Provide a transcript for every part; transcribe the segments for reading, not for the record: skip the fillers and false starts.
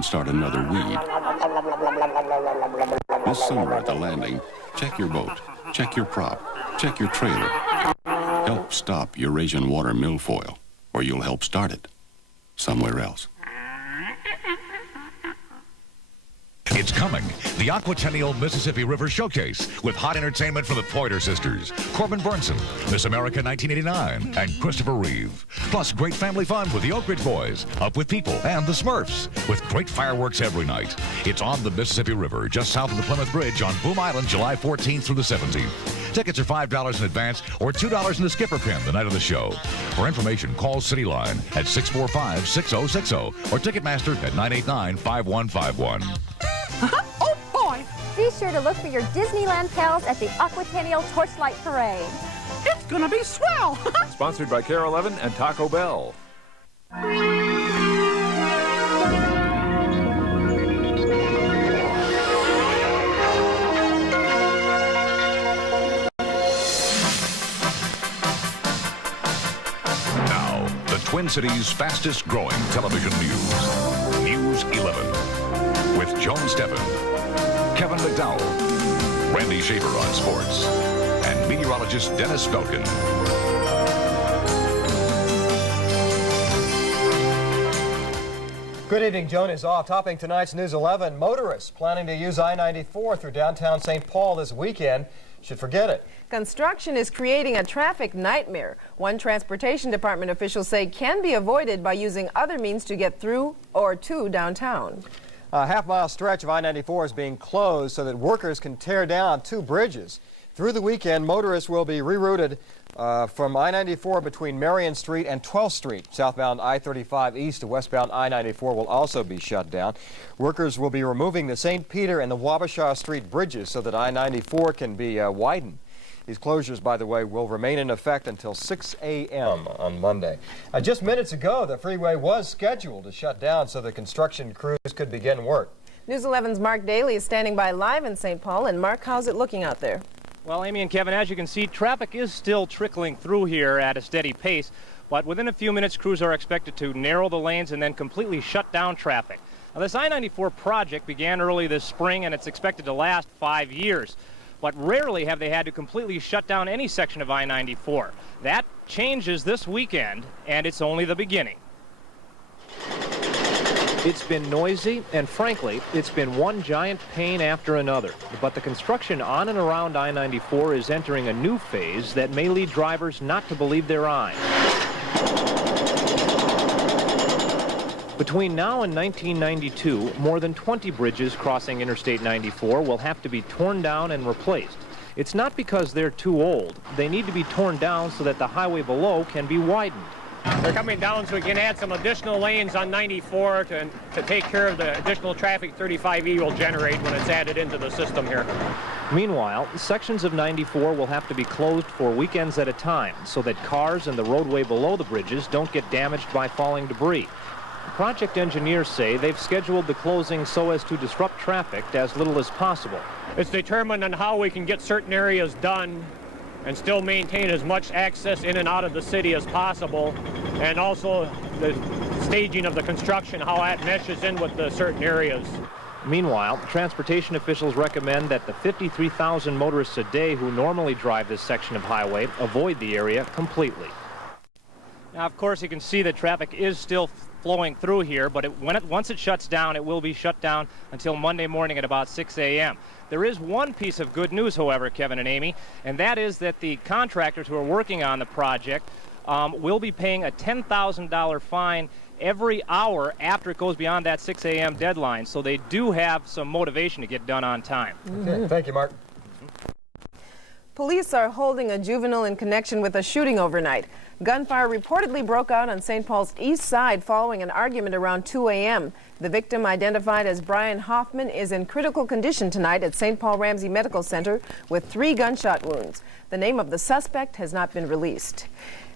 can start another weed. This summer at the landing, check your boat, check your prop, check your trailer. Help stop Eurasian water milfoil, or you'll help start it somewhere else. It's coming, the Aquatennial Mississippi River Showcase, with hot entertainment from the Pointer Sisters, Corbin Burnson, Miss America 1989, and Christopher Reeve. Plus great family fun with the Oak Ridge Boys, Up With People, and the Smurfs, with great fireworks every night. It's on the Mississippi River, just south of the Plymouth Bridge on Boom Island, July 14th through the 17th. Tickets are $5 in advance or $2 in the skipper pin the night of the show. For information, call City Line at 645-6060 or Ticketmaster at 989-5151. Oh, boy! Be sure to look for your Disneyland pals at the Aquatennial Torchlight Parade. It's gonna be swell! Sponsored by KARE 11 and Taco Bell. Now, the Twin Cities' fastest growing television news. News 11. With Joan Steffen, Kevin McDowell, Randy Shaver on sports, and meteorologist Dennis Belkin. Good evening. Joan is off. Topping tonight's News 11, motorists planning to use I-94 through downtown St. Paul this weekend should forget it. Construction is creating a traffic nightmare. One transportation department officials say can be avoided by using other means to get through or to downtown. A half-mile stretch of I-94 is being closed so that workers can tear down two bridges. Through the weekend, motorists will be rerouted from I-94 between Marion Street and 12th Street. Southbound I-35 east to westbound I-94 will also be shut down. Workers will be removing the St. Peter and the Wabasha Street bridges so that I-94 can be widened. These closures, by the way, will remain in effect until 6 a.m. on Monday. Just minutes ago, the freeway was scheduled to shut down so the construction crews could begin work. News 11's Mark Daly is standing by live in St. Paul. And Mark, how's it looking out there? Well, Amy and Kevin, as you can see, traffic is still trickling through here at a steady pace. But within a few minutes, crews are expected to narrow the lanes and then completely shut down traffic. Now, this I-94 project began early this spring, and it's expected to last 5 years. But rarely have they had to completely shut down any section of I-94. That changes this weekend, and it's only the beginning. It's been noisy, and frankly, it's been one giant pain after another. But the construction on and around I-94 is entering a new phase that may lead drivers not to believe their eyes. Between now and 1992, more than 20 bridges crossing Interstate 94 will have to be torn down and replaced. It's not because they're too old. They need to be torn down so that the highway below can be widened. They're coming down so we can add some additional lanes on 94 to take care of the additional traffic 35E will generate when it's added into the system here. Meanwhile, sections of 94 will have to be closed for weekends at a time so that cars and the roadway below the bridges don't get damaged by falling debris. Project engineers say they've scheduled the closing so as to disrupt traffic as little as possible. It's determined on how we can get certain areas done and still maintain as much access in and out of the city as possible, and also the staging of the construction, how that meshes in with the certain areas. Meanwhile, transportation officials recommend that the 53,000 motorists a day who normally drive this section of highway avoid the area completely. Now, of course, you can see that traffic is still flowing through here, but once it shuts down, it will be shut down until Monday morning at about 6 a.m. There is one piece of good news, however, Kevin and Amy, and that is that the contractors who are working on the project will be paying a $10,000 fine every hour after it goes beyond that 6 a.m. deadline, so they do have some motivation to get done on time. Okay, thank you, Mark. Police are holding a juvenile in connection with a shooting overnight. Gunfire reportedly broke out on St. Paul's east side following an argument around 2 a.m. The victim, identified as Brian Hoffman, is in critical condition tonight at St. Paul Ramsey Medical Center with 3 gunshot wounds. The name of the suspect has not been released.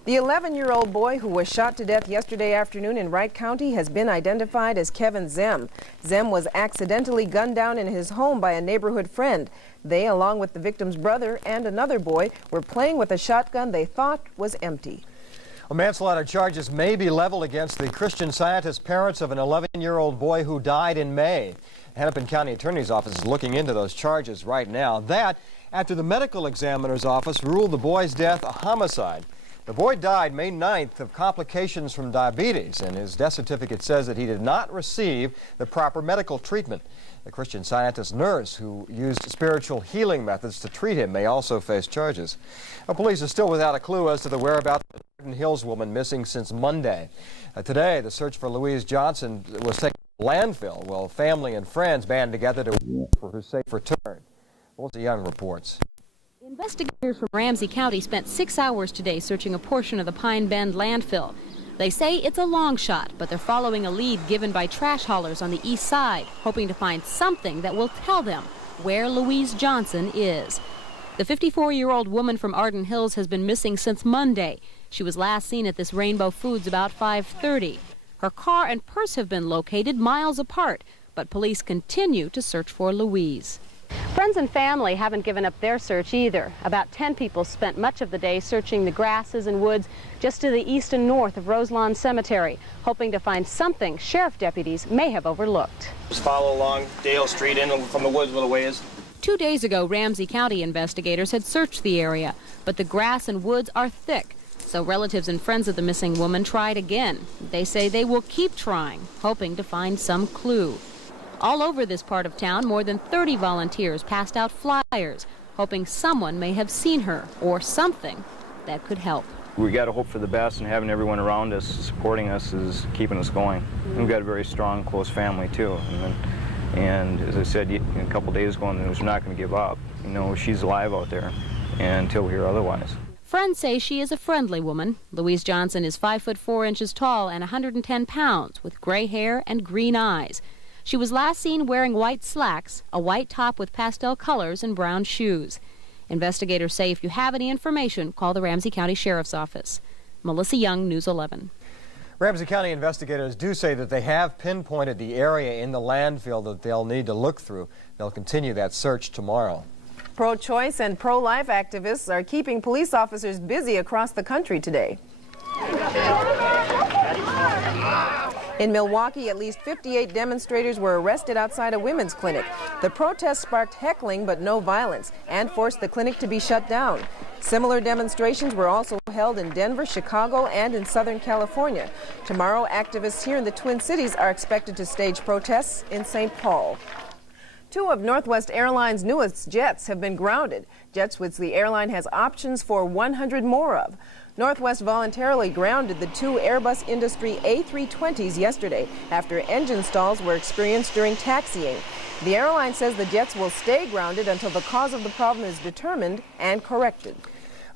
The 11-year-old boy who was shot to death yesterday afternoon in Wright County has been identified as Kevin Zem. Zem was accidentally gunned down in his home by a neighborhood friend. They, along with the victim's brother and another boy, were playing with a shotgun they thought was empty. Well, manslaughter charges may be leveled against the Christian Scientist parents of an 11-year-old boy who died in May. The Hennepin County Attorney's Office is looking into those charges right now. That after the medical examiner's office ruled the boy's death a homicide. The boy died May 9th of complications from diabetes, and his death certificate says that he did not receive the proper medical treatment. The Christian Scientist nurse who used spiritual healing methods to treat him may also face charges. Police are still without a clue as to the whereabouts of the Arden Hills woman missing since Monday. Today, the search for Louise Johnson was taken to landfill while family and friends band together to wait for her safe return. Melissa Young reports. Investigators from Ramsey County spent 6 hours today searching a portion of the Pine Bend landfill. They say it's a long shot, but they're following a lead given by trash haulers on the east side, hoping to find something that will tell them where Louise Johnson is. The 54-year-old woman from Arden Hills has been missing since Monday. She was last seen at this Rainbow Foods about 5:30. Her car and purse have been located miles apart, but police continue to search for Louise. Friends and family haven't given up their search either. About 10 people spent much of the day searching the grasses and woods just to the east and north of Roselawn Cemetery, hoping to find something sheriff deputies may have overlooked. Just follow along Dale Street in from the woods where the way is. 2 days ago, Ramsey County investigators had searched the area, but the grass and woods are thick. So relatives and friends of the missing woman tried again. They say they will keep trying, hoping to find some clue. All over this part of town, more than 30 volunteers passed out flyers, hoping someone may have seen her or something that could help. We got to hope for the best, and having everyone around us supporting us is keeping us going. We've got a very strong, close family too. And as I said a couple days ago, we're not going to give up. You know, she's alive out there, and until we hear otherwise. Friends say she is a friendly woman. Louise Johnson is 5'4" tall and 110 pounds, with gray hair and green eyes. She was last seen wearing white slacks, a white top with pastel colors, and brown shoes. Investigators say if you have any information, call the Ramsey County Sheriff's Office. Melissa Young, News 11. Ramsey County investigators do say that they have pinpointed the area in the landfill that they'll need to look through. They'll continue that search tomorrow. Pro-choice and pro-life activists are keeping police officers busy across the country today. In Milwaukee, at least 58 demonstrators were arrested outside a women's clinic. The protest sparked heckling but no violence and forced the clinic to be shut down. Similar demonstrations were also held in Denver, Chicago, and in Southern California. Tomorrow, activists here in the Twin Cities are expected to stage protests in St. Paul. 2 of Northwest Airlines' newest jets have been grounded, jets which the airline has options for 100 more of. Northwest voluntarily grounded the 2 Airbus Industry A320s yesterday after engine stalls were experienced during taxiing. The airline says the jets will stay grounded until the cause of the problem is determined and corrected.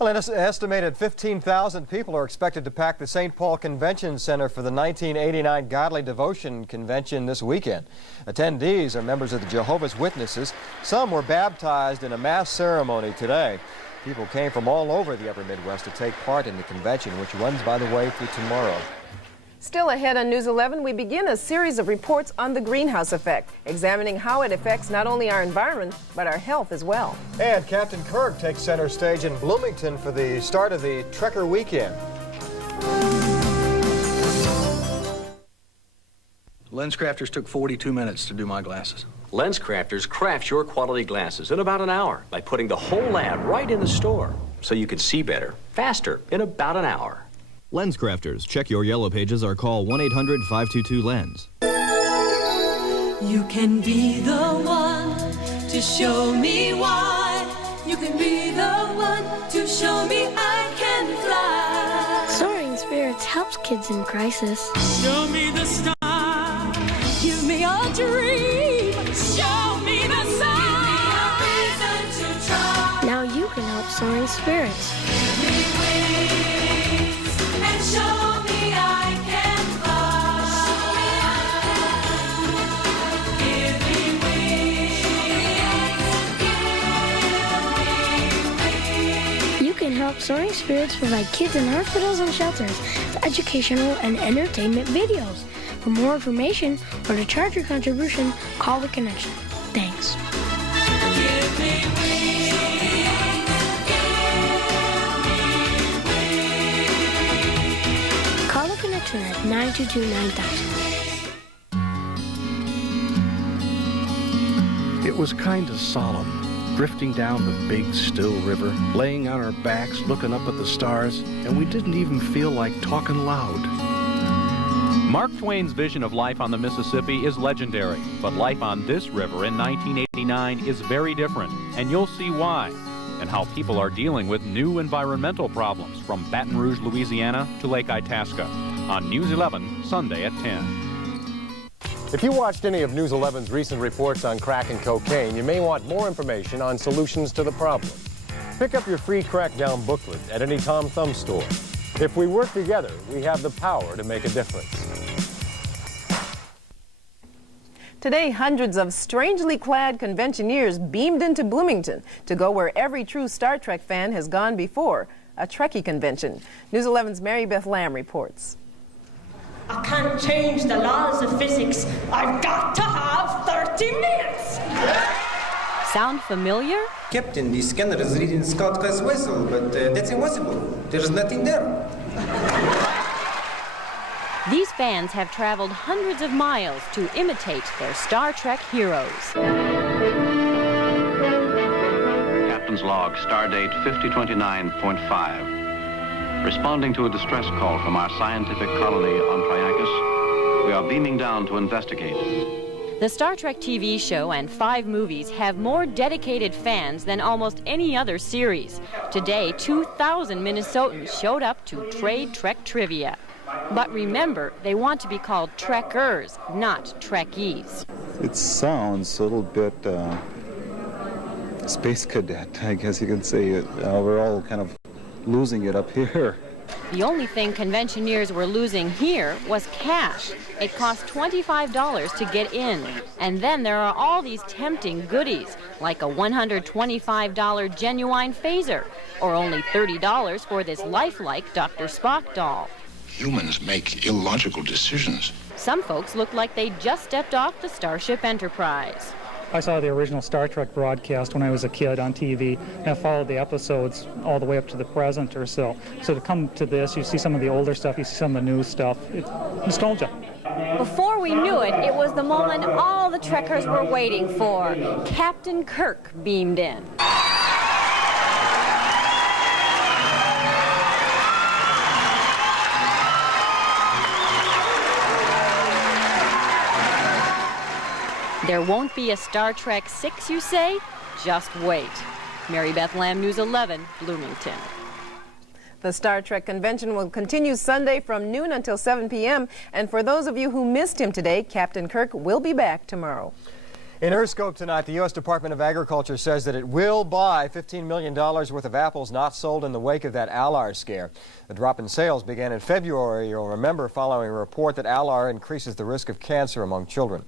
Well, an estimated 15,000 people are expected to pack the St. Paul Convention Center for the 1989 Godly Devotion Convention this weekend. Attendees are members of the Jehovah's Witnesses. Some were baptized in a mass ceremony today. People came from all over the upper Midwest to take part in the convention, which runs, by the way, through tomorrow. Still ahead on News 11, we begin a series of reports on the greenhouse effect, examining how it affects not only our environment, but our health as well. And Captain Kirk takes center stage in Bloomington for the start of the Trekker Weekend. LensCrafters took 42 minutes to do my glasses. LensCrafters crafts your quality glasses in about an hour by putting the whole lab right in the store, so you can see better, faster, in about an hour. LensCrafters. Check your yellow pages or call 1-800-522-LENS. You can be the one to show me why. You can be the one to show me I can fly. Soaring Spirits helps kids in crisis. Show me the star. Give me a dream. Show me the sign. Give me a reason to try. Now you can help Soaring Spirits. Give me wings and show me I can fly. Give me wings. You can help Soaring Spirits provide kids in hospitals and shelters with educational and entertainment videos. For more information or to charge your contribution, call The Connection. Thanks. Give me wings. Give me wings. Bloomington at 922-9000. It was kind of solemn, drifting down the big, still river, laying on our backs, looking up at the stars, and we didn't even feel like talking loud. Mark Twain's vision of life on the Mississippi is legendary, but life on this river in 1989 is very different, and you'll see why, and how people are dealing with new environmental problems from Baton Rouge, Louisiana to Lake Itasca. On News 11, Sunday at 10. If you watched any of News 11's recent reports on crack and cocaine, you may want more information on solutions to the problem. Pick up your free Crackdown booklet at any Tom Thumb store. If we work together, we have the power to make a difference. Today, hundreds of strangely clad conventioneers beamed into Bloomington to go where every true Star Trek fan has gone before, a Trekkie Convention. News 11's Mary Beth Lamb reports. I can't change the laws of physics. I've got to have 30 minutes. Sound familiar? Captain, the scanner is reading Scott's whistle, but that's impossible. There's nothing there. These fans have traveled hundreds of miles to imitate their Star Trek heroes. Captain's log, stardate 5029.5. Responding to a distress call from our scientific colony on Triacus, we are beaming down to investigate. The Star Trek TV show and 5 movies have more dedicated fans than almost any other series. Today, 2,000 Minnesotans showed up to trade Trek trivia. But remember, they want to be called Trekkers, not Trekkies. It sounds a little bit space cadet, I guess you could say. We're all kind of losing it up here. The only thing conventioneers were losing here was cash. It cost $25 to get in. And then there are all these tempting goodies, like a $125 genuine phaser, or only $30 for this lifelike Dr. Spock doll. Humans make illogical decisions. Some folks look like they just stepped off the Starship Enterprise. I saw the original Star Trek broadcast when I was a kid on TV, and I followed the episodes all the way up to the present or so. So to come to this, you see some of the older stuff, you see some of the new stuff. It's nostalgia. Before we knew it, it was the moment all the Trekkers were waiting for. Captain Kirk beamed in. There won't be a Star Trek 6, you say? Just wait. Mary Beth Lamb, News 11, Bloomington. The Star Trek Convention will continue Sunday from noon until 7 p.m. And for those of you who missed him today, Captain Kirk will be back tomorrow. In her scope tonight, the U.S. Department of Agriculture says that it will buy $15 million worth of apples not sold in the wake of that Allard scare. The drop in sales began in February, you'll remember, following a report that Allard increases the risk of cancer among children.